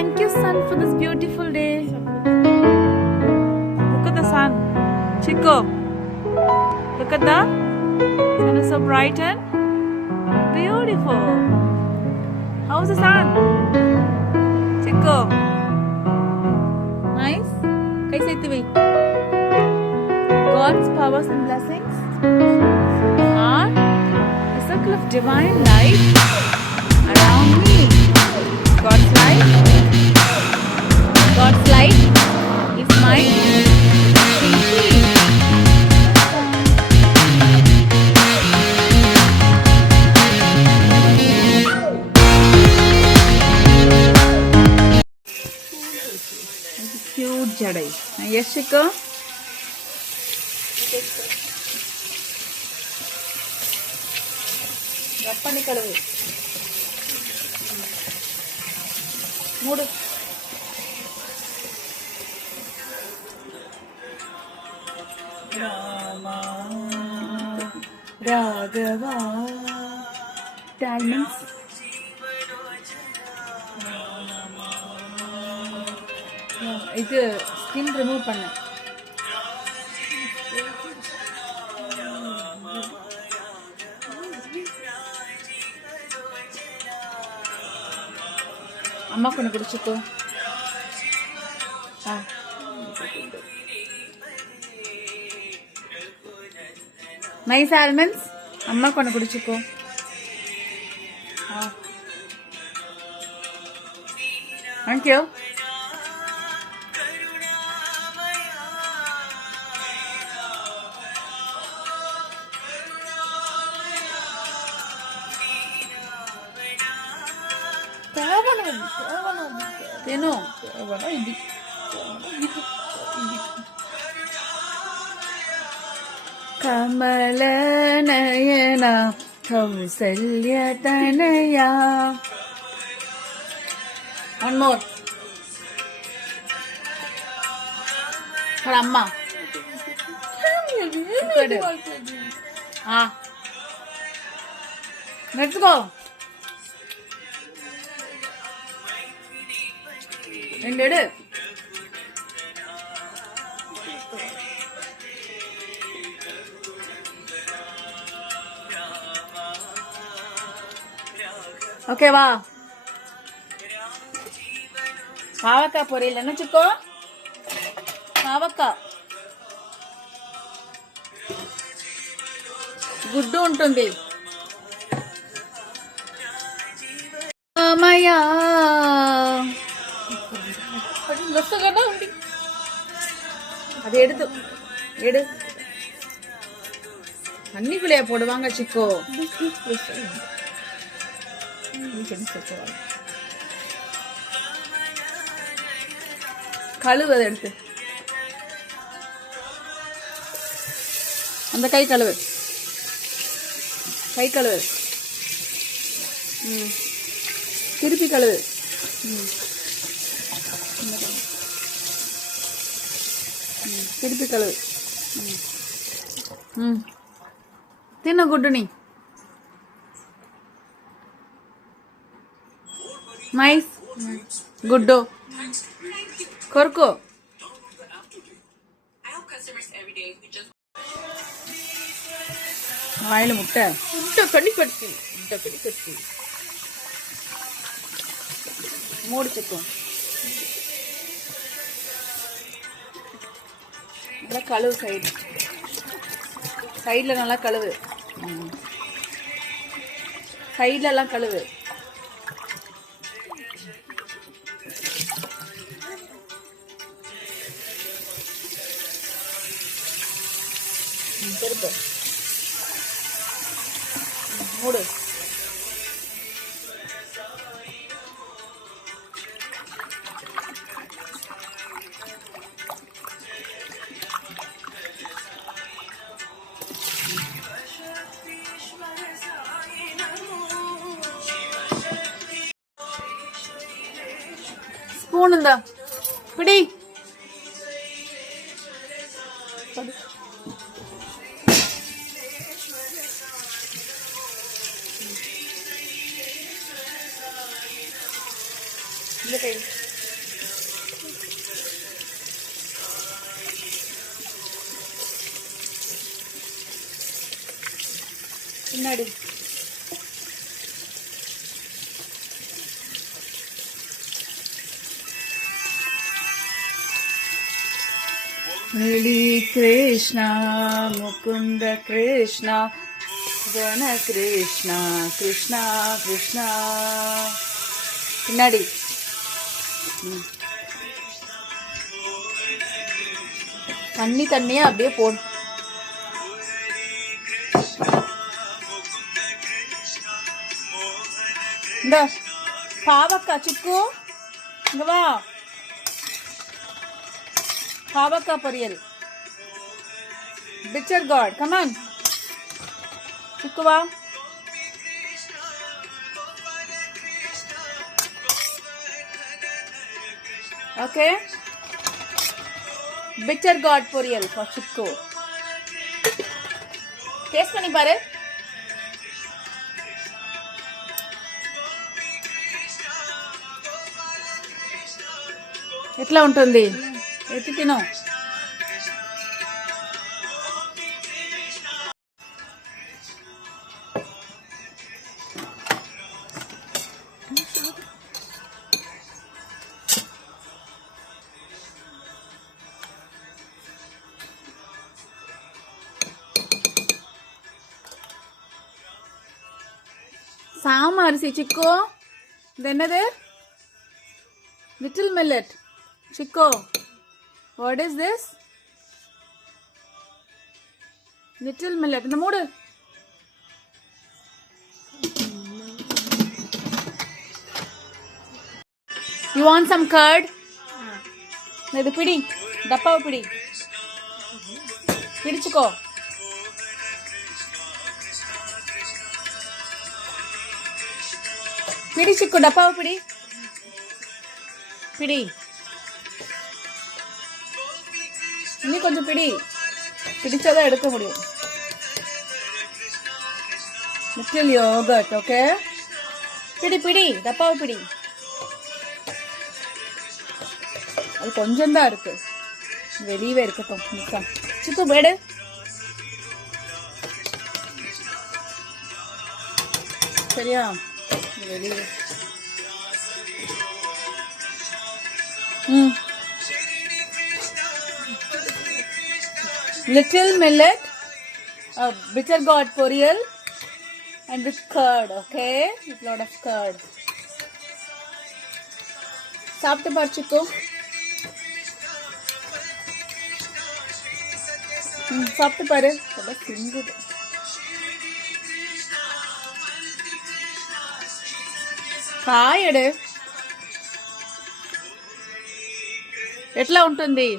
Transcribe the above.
Thank you, sun, for this beautiful day. Look at the sun. Chico, look at the sun is so bright and beautiful. How's the sun? Chico. Nice? Kai say to me. God's powers and blessings are a circle of divine light around me. God's light is my teaching. Cute jadai. Yes, Chico. Rappani kadavu. Moodu. Rama Raghava diamonds. இது skin remove பண்ண அம்மா கொண்டு குடிச்சுக்கோ. Nice almonds அம்மா கொண்டு குடிச்சுக்கோ. தேங்க்யூ. తిను ఇది కమల నయన కౌసల్య తనయ. వన్ మోర్ ఫర్ అమ్మ. Let's go. ரெண்டு ஓகேவா? பாவக்காய் பொரியல் என்ன சிக்கோ? పావకాయ గుడ్డు ఉంటుంది. అమ్మయ్యా அது எடுத்து எடு. அன்னிக்குள்ளையா போடுவாங்க சிக்கோ. கழுவு அதை எடுத்து. அந்த கை கழுவு. கை கழுவு. திருப்பி கழுவு. திருப்பி கழுவு. తిన్న గుడ్డుని. నైస్ గుడ్డు కొరుకు. வாயில முட்டை கடி கட்டி மூடிச்சுக்கும். நல்லா கழுவு. சைடில் நல்லா கழுவு. சைட்லலாம் கழுவு. திரும்ப மூடு. ஸ்பூன் இருந்தா பிடி. இந்த கை பின்னாடி முரளி கிருஷ்ணா முகுந்த கிருஷ்ணா கண கிருஷ்ணா கிருஷ்ணா கிருஷ்ணா பின்னாடி தண்ணியா அப்படியே போடும். இந்த பாவக்கா சிக்கு இங்க வா. பாவக்கா பொரியல். பிச்சர் காட் கமான் சிக்கு வா. ஓகே பிச்சர் காட் பொரியல் ஃபார் சிக்கு. டேஸ்ட் பண்ணி பாரு. ఎట్లా ఉంటుంది ఎత్తి తిను. சாம அரிசி சிக்கோ. இது என்னது? Little millet. Chico, what is this? Little millet. In the mood. You want some curd? No, the pidi. Dappa pidi. Pidi Chico. Pidi Chico. Dappa pidi. Pidi. இன்னும் கொஞ்சம் பிடிச்சாதான் எடுக்க முடியும். Little yoghurt. ஓகே பிடி டப்பாவை பிடி. அது கொஞ்சம் தான் இருக்கு, வெளியவே இருக்கட்டும். நிற்கும் சிக்கு பேடு. சரியா? வெளியே little millet, bitter gourd poriyal, and with curd. Okay, with lot of curd. சாப்பிட்டு பாரு சிக்கு. சாப்பிட்டு பாரு. சிங்குது. కాయడు ఎట్లా ఉంటుంది?